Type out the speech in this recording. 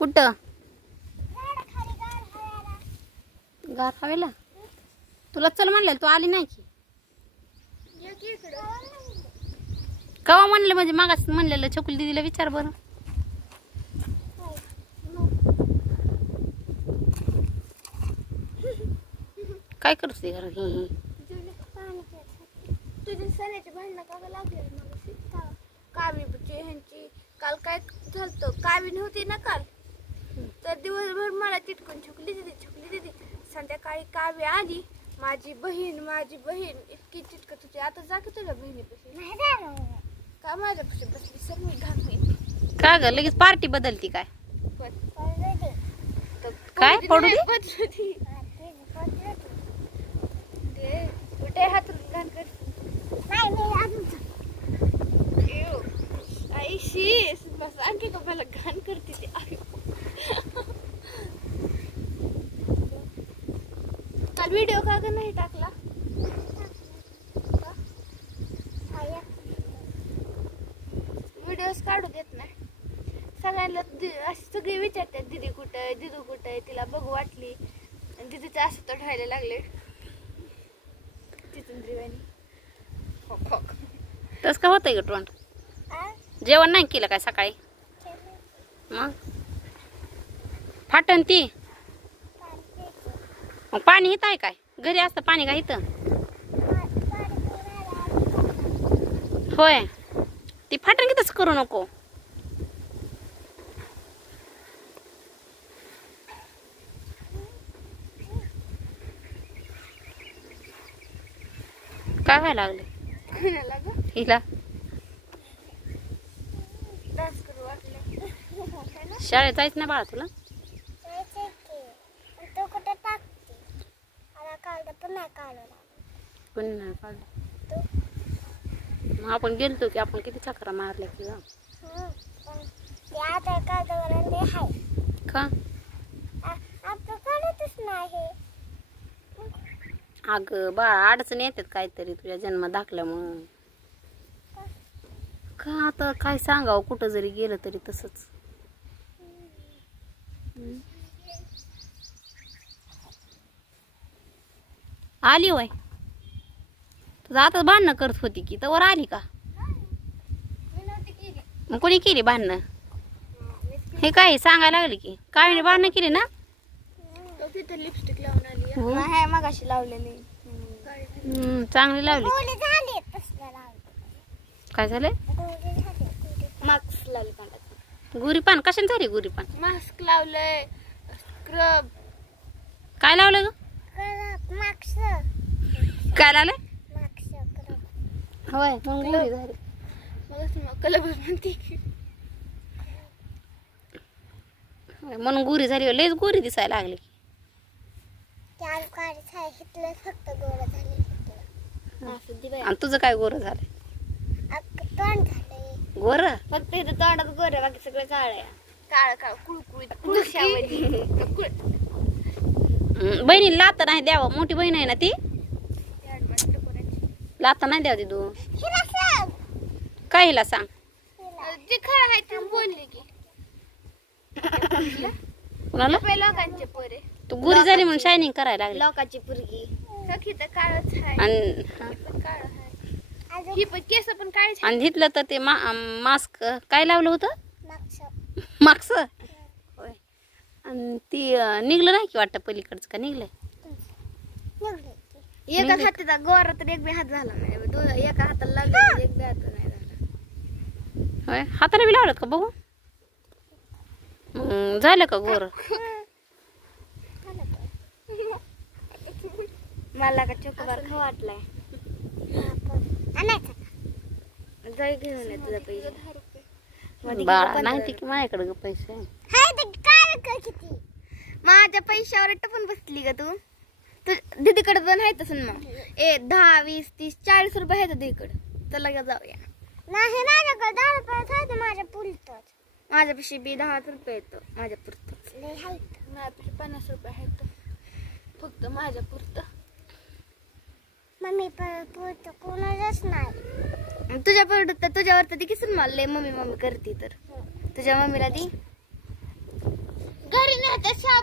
कुठं गार हवेला तुला चल म्हणलं तू आली नाही की कवा म्हणले म्हणजे मागास म्हणलेलं छकुली दीदीला विचार बरं काय करते घरात तुझी सण्याची भांडणं का लागले कावीची ह्यांची काल काय झालं कावी नव्हती ना काल तर दिवसभर मला चिटकून छकुली दिदी संध्याकाळी कावी आली माझी बहीण इतकी चिटकत होती आता जा की तुझ्या बहिणीपाशी का माझ्यापाशी बसली सर मी घालून का ग लगेच पार्टी बदलती काय काय पडू दे कुठे हातून घाण करते आईशी बस आणखी का मला घाण करते ती काल व्हिडिओ का ग नाही टाकला व्हिडिओज काढू देत नाही सगळ्यांना अशी सगळी विचारतात दीदी कुठं आहे दिदू कुठं आहे तिला बघू वाटली आणि दीदीचं असं तर ढायला लागले तिथून तस का होतंय ग तोंड जेवण नाही केलं काय सकाळी मग फाटन ती मग पाणी इथं आहे काय घरी असतं पाणी का इथं होय ती फाटन की तसं करू नको काय व्हायला लागले हिला शाळेत जायचं नाही बाळा तुला पुन्हा काढलं मग आपण गेलतो की आपण किती चक्रा मारल्या की का अग बाळा अडचण येतात काहीतरी तुझ्या जन्म दाखल्यामुळं का आता काय सांगावं कुठं जरी गेलं तरी तसंच आली होय तुझं आता भांडणं करत होती की तर आली का मग कोणी केली भांडणं हे काय सांगायला लागली की काय भांडणं केली ना लिपस्टिक लावून आली मगाशी लावलेली चांगली लावली काय झालंय मास्क लावले गुरीपान कशाने झाली गुरीपान मास्क लावलंय स्क्रब काय लावलं ग काय लावलंय होय मग गुरी झाली कलर म्हणते म्हणून गुरी झाली लयच गोरी दिसायला लागली आणि तुझं काय गोर झालंय गोर फक्त इथं तोंडात गोर बाकी सगळं काळ काळ काळ कुळकुळीत बहिणी लाता नाही द्यावं मोठी बहीण आहे ना ती लाता नाही द्यावं ती तू काय हिला सांग जे खरं आहे ते बोलले की कुणाला लोकांचे पोरे तू गुरी झाली म्हणून शायनिंग करायला लागली लोकांची पुरगी सखी तर काळच आहे आणि पण काळ आहे ही पण केस पण काळी आणि घेतलं तर ते मास्क काय लावलं होतं मास्क होय आणि ती निघलं नाही की वाटतं पलीकडचं का निघलंय एका हाताचा गोरा तर एक बी हात झाला नाही एका हाताला लागला एक बी हात नाही झाला होय हाताला बी लावलं का बघू झालं का गोर मला का चोकोबार खा वाटलाय जाय घेऊन ये तुझा पैसे बाळा नाही ते की माझ्याकडे ग पैसे माझ्या पैशावर टपून बसली का तू दीदीकडे पण आहे तसं मग 10 20 30 40 रुपये आहेत दीदीकडे चला का जाऊया नाही माझ्याकडे 10 रुपये आहेत माझ्या पुरतच माझ्यापाशी बी 10 रुपये येतो माझ्या पुरतच माझ्यापाशी 50 रुपये आहेत फक्त माझ्या पुरतं मम्मी पुरत कोणाच नाही तुझ्या पुरत तुझ्यावर तर ती किसून मारले मम्मी करते तर तुझ्या मम्मीला ती त्याच्या